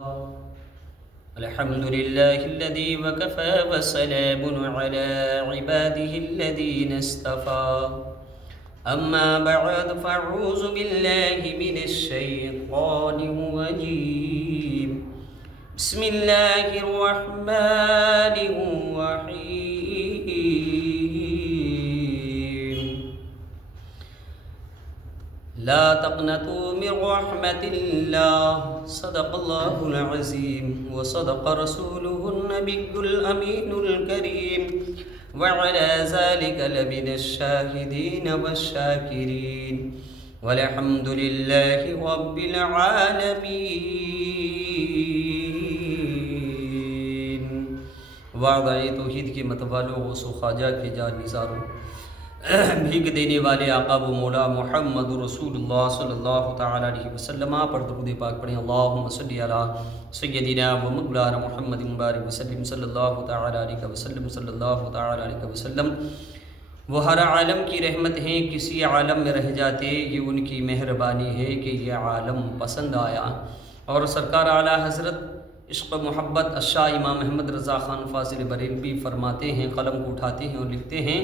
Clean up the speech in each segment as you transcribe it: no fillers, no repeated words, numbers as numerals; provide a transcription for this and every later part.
الحمد لله الذي وكفى وسلام على عباده الذين اصطفى أما بعد فأعوذ بالله من الشيطان الرجيم بسم الله الرحمن الرحيم لا تقنطوا من رحمة الله صدق الله العظيم وصدق رسوله النبي الأمين الكريم وعلى ذلك لمن الشاهدين والشاكرين والحمد لله رب العالمين. وعدائے توحید کی متوالو غوث و خواجہ کے جان نثاروں، بھیگ دینے والے آقا و مولا محمد رسول اللہ صلی اللہ تعالیٰ علیہ وسلم پر درود پاک پڑھیں. اللہم صلی علی سیدنا و مولانا محمد مبارک وسلم صلی اللہ تعالیٰ علیہ وسلم صلی اللہ تعالیٰ علیہ وسلم. وہ ہر عالم کی رحمت ہیں، کسی عالم میں رہ جاتے یہ ان کی مہربانی ہے کہ یہ عالم پسند آیا. اور سرکار اعلیٰ حضرت عشق محبت الشاہ امام احمد رضا خان فاضل بریلوی فرماتے ہیں، قلم کو اٹھاتے ہیں اور لکھتے ہیں،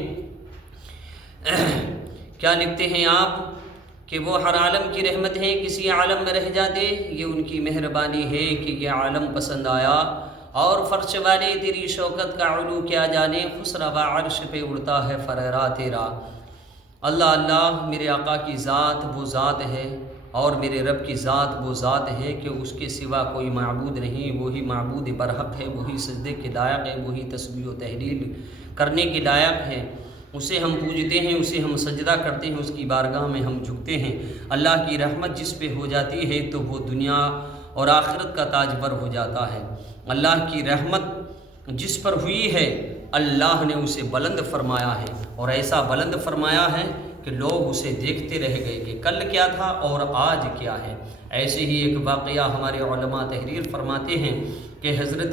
کیا لکھتے ہیں آپ کہ وہ ہر عالم کی رحمت ہے، کسی عالم میں رہ جاتے یہ ان کی مہربانی ہے کہ یہ عالم پسند آیا. اور فرش والے تیری شوکت کا علو کیا جانے، خسرا و عرش پہ اڑتا ہے فررا تیرا. اللہ اللہ، میرے آقا کی ذات وہ ذات ہے اور میرے رب کی ذات وہ ذات ہے کہ اس کے سوا کوئی معبود نہیں. وہی معبود برحق ہے، وہی سجدے کے لائق ہے، وہی تسبیح و تحلیل کرنے کے لائق ہے. اسے ہم پوجتے ہیں، اسے ہم سجدہ کرتے ہیں، اس کی بارگاہ میں ہم جھکتے ہیں. اللہ کی رحمت جس پہ ہو جاتی ہے تو وہ دنیا اور آخرت کا تاجور ہو جاتا ہے. اللہ کی رحمت جس پر ہوئی ہے اللہ نے اسے بلند فرمایا ہے، اور ایسا بلند فرمایا ہے کہ لوگ اسے دیکھتے رہ گئے کہ کل کیا تھا اور آج کیا ہے. ایسے ہی ایک واقعہ ہمارے علماء تحریر فرماتے ہیں کہ حضرت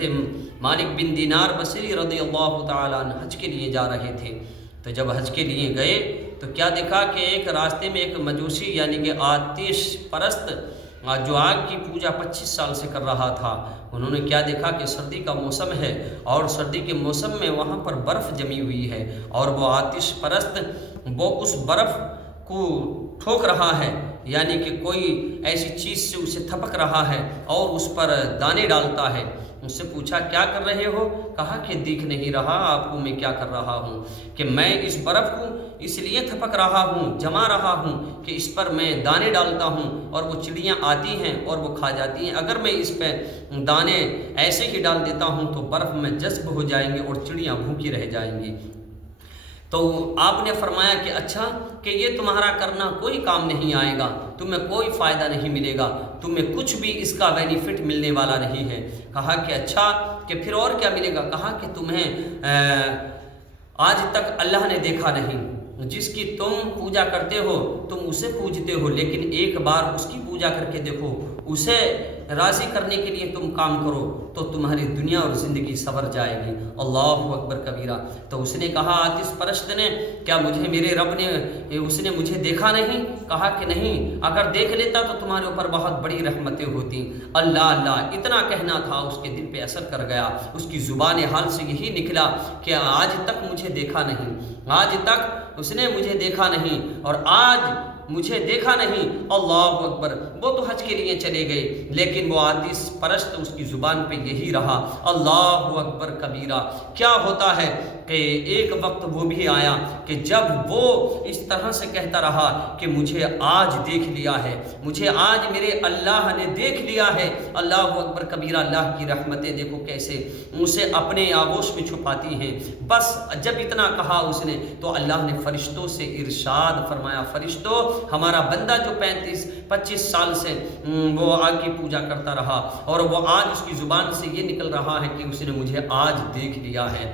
مالک بن دینار بصری رضی اللہ تعالیٰ عنہ حج کے لیے جا رہے تھے. تو جب حج کے لیے گئے تو کیا دیکھا کہ ایک راستے میں ایک مجوسی یعنی کہ آتش پرست جو آگ کی پوجا 25 سال سے کر رہا تھا، انہوں نے کیا دیکھا کہ سردی کا موسم ہے اور سردی کے موسم میں وہاں پر برف جمی ہوئی ہے اور وہ آتش پرست وہ اس برف کو ٹھوک رہا ہے، یعنی کہ کوئی ایسی چیز سے اسے تھپک رہا ہے اور اس پر دانے ڈالتا ہے. اس سے پوچھا کیا کر رہے ہو؟ کہا کہ دیکھ نہیں رہا آپ کو میں کیا کر رہا ہوں، کہ میں اس برف کو اس لیے تھپک رہا ہوں، جما رہا ہوں کہ اس پر میں دانے ڈالتا ہوں اور وہ چڑیاں آتی ہیں اور وہ کھا جاتی ہیں. اگر میں اس پہ دانے ایسے ہی ڈال دیتا ہوں تو برف میں جذب ہو جائیں گے اور چڑیاں بھوکی رہ جائیں گی. تو آپ نے فرمایا کہ اچھا، کہ یہ تمہارا کرنا کوئی کام نہیں آئے گا، تمہیں کوئی فائدہ نہیں ملے گا، تمہیں کچھ بھی اس کا بینیفٹ ملنے والا نہیں ہے. کہا کہ اچھا، کہ پھر اور کیا ملے گا؟ کہا کہ تمہیں آج تک اللہ نے دیکھا نہیں، جس کی تم پوجا کرتے ہو تم اسے پوجتے ہو، لیکن ایک بار اس کی پوجا کر کے دیکھو، اسے راضی کرنے کے لیے تم کام کرو تو تمہاری دنیا اور زندگی سنور جائے گی. اللہ اکبر کبیرہ. تو اس نے کہا آتش پرست نے، کیا مجھے میرے رب نے اس نے مجھے دیکھا نہیں؟ کہا کہ نہیں، اگر دیکھ لیتا تو تمہارے اوپر بہت بڑی رحمتیں ہوتی. اللہ اللہ اتنا کہنا تھا، اس کے دل پہ اثر کر گیا. اس کی زبان حال سے یہی نکلا کہ آج تک مجھے دیکھا نہیں، آج تک اس نے مجھے دیکھا نہیں اور آج مجھے دیکھا نہیں. اللہ اکبر. وہ تو حج کے لیے چلے گئے لیکن وہ آتش پرست اس کی زبان پہ یہی رہا. اللہ اکبر کبیرہ. کیا ہوتا ہے کہ ایک وقت وہ بھی آیا کہ جب وہ اس طرح سے کہتا رہا کہ مجھے آج دیکھ لیا ہے، مجھے آج میرے اللہ نے دیکھ لیا ہے. اللہ اکبر کبیرہ. اللہ کی رحمتیں دیکھو کیسے اسے اپنے آغوش میں چھپاتی ہیں. بس جب اتنا کہا اس نے تو اللہ نے فرشتوں سے ارشاد فرمایا، فرشتوں، ہمارا بندہ جو 25 سال سے وہ آگ کی پوجا کرتا رہا اور وہ آج اس کی زبان سے یہ نکل رہا ہے کہ اس نے مجھے آج دیکھ لیا ہے،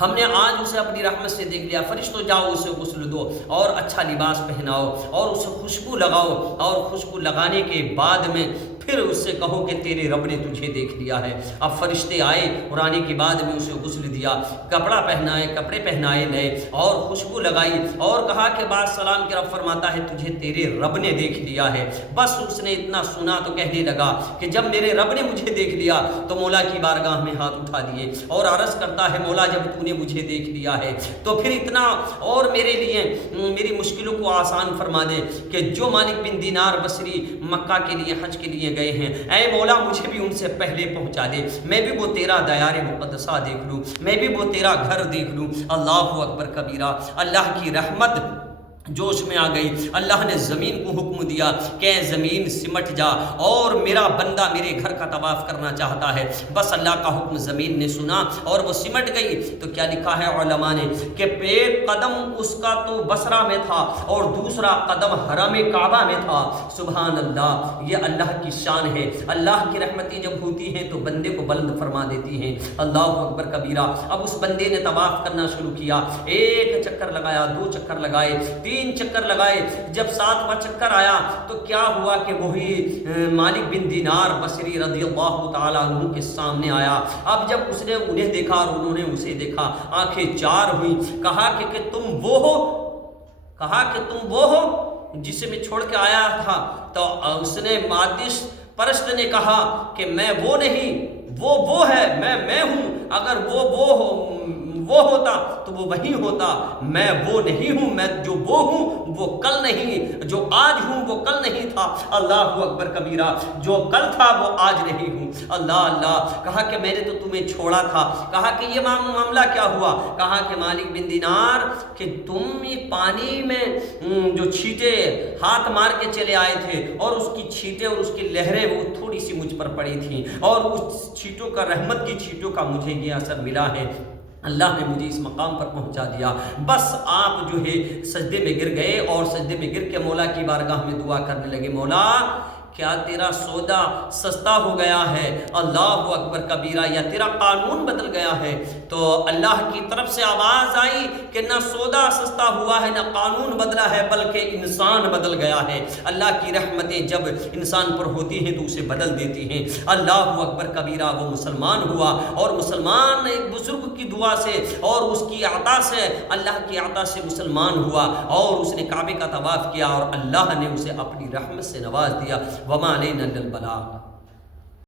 ہم نے آج اسے اپنی رحمت سے دیکھ لیا. فرشتوں جاؤ اسے غسل دو اور اچھا لباس پہناؤ اور اسے خوشبو لگاؤ، اور خوشبو لگانے کے بعد میں پھر اس سے کہو کہ تیرے رب نے تجھے دیکھ لیا ہے۔ اب فرشتے آئے اور آنے کے بعد میں اسے غسل دیا، کپڑے پہنائے نئے اور خوشبو لگائی اور کہا کہ بعد سلام کے رب فرماتا ہے تجھے تیرے رب نے دیکھ لیا ہے۔ بس اس نے اتنا سنا تو کہنے لگا کہ جب میرے رب نے مجھے دیکھ لیا تو مولا کی بارگاہ میں ہاتھ اٹھا دیے اور عرض کرتا ہے مولا جب تو نے مجھے دیکھ لیا ہے تو پھر اتنا اور میرے لیے میری مشکلوں کو آسان فرما دے کہ جو مالک بن دینار بصری مکہ کے لیے حج کے لیے گئے ہیں، اے مولا مجھے بھی ان سے پہلے پہنچا دے، میں بھی وہ تیرا دیار مقدسہ دیکھ لوں، میں بھی وہ تیرا گھر دیکھ لوں۔ اللہ اکبر کبیرہ، اللہ کی رحمت جوش میں آ گئی۔ اللہ نے زمین کو حکم دیا کہ زمین سمٹ جا، اور میرا بندہ میرے گھر کا طواف کرنا چاہتا ہے۔ بس اللہ کا حکم زمین نے سنا اور وہ سمٹ گئی۔ تو کیا لکھا ہے علماء نے کہ ایک قدم اس کا تو بصرہ میں تھا اور دوسرا قدم حرم کعبہ میں تھا۔ سبحان اللہ، یہ اللہ کی شان ہے۔ اللہ کی رحمتیں جب ہوتی ہیں تو بندے کو بلند فرما دیتی ہیں۔ اللہ اکبر کبیرہ۔ اب اس بندے نے طواف کرنا شروع کیا، ایک چکر لگایا، دو چکر لگائے، 3 چکر لگائے۔ جب 7واں چکر آیا تو کیا ہوا کہ وہی مالک بن دینار بصری رضی اللہ تعالیٰ عنہ کے سامنے آیا۔ اب جب اس نے انہیں دیکھا اور انہوں نے اسے دیکھا، آنکھیں چار ہوئیں۔ کہا کہ تم وہ ہو، کہا کہ تم وہ ہو جسے میں چھوڑ کے آیا تھا؟ تو اس نے مادش پرست نے کہا کہ میں وہ نہیں، وہ ہے، میں ہوں۔ اگر وہ ہوتا تو وہ وہی ہوتا، میں وہ نہیں ہوں، میں جو وہ ہوں وہ کل نہیں، جو آج ہوں وہ کل نہیں تھا۔ اللہ اکبر کبیرہ، جو کل تھا وہ آج نہیں ہوں۔ اللہ اللہ۔ کہا کہ میں نے تو تمہیں چھوڑا تھا۔ کہا کہ یہ معاملہ کیا ہوا؟ کہا کہ مالک بن دینار کہ تم پانی میں جو چھینٹے ہاتھ مار کے چلے آئے تھے اور اس کی چھینٹے اور اس کی لہریں وہ تھوڑی سی مجھ پر پڑی تھیں، اور اس چھینٹوں کا، رحمت کی چھینٹوں کا مجھے یہ اثر ملا ہے، اللہ نے مجھے اس مقام پر پہنچا دیا۔ بس آپ جو ہے سجدے میں گر گئے اور سجدے میں گر کے مولا کی بارگاہ میں دعا کرنے لگے، مولا کیا تیرا سودا سستا ہو گیا ہے؟ اللہ اکبر کبیرہ، یا تیرا قانون بدل گیا ہے؟ تو اللہ کی طرف سے آواز آئی کہ نہ سودا سستا ہوا ہے، نہ قانون بدلا ہے، بلکہ انسان بدل گیا ہے۔ اللہ کی رحمتیں جب انسان پر ہوتی ہیں تو اسے بدل دیتی ہیں۔ اللہ اکبر کبیرہ، وہ مسلمان ہوا، اور مسلمان ایک بزرگ کی دعا سے اور اس کی عطا سے، اللہ کی عطا سے مسلمان ہوا، اور اس نے کعبے کا طواف کیا اور اللہ نے اسے اپنی رحمت سے نواز دیا۔ وما علینا الا البلاغ۔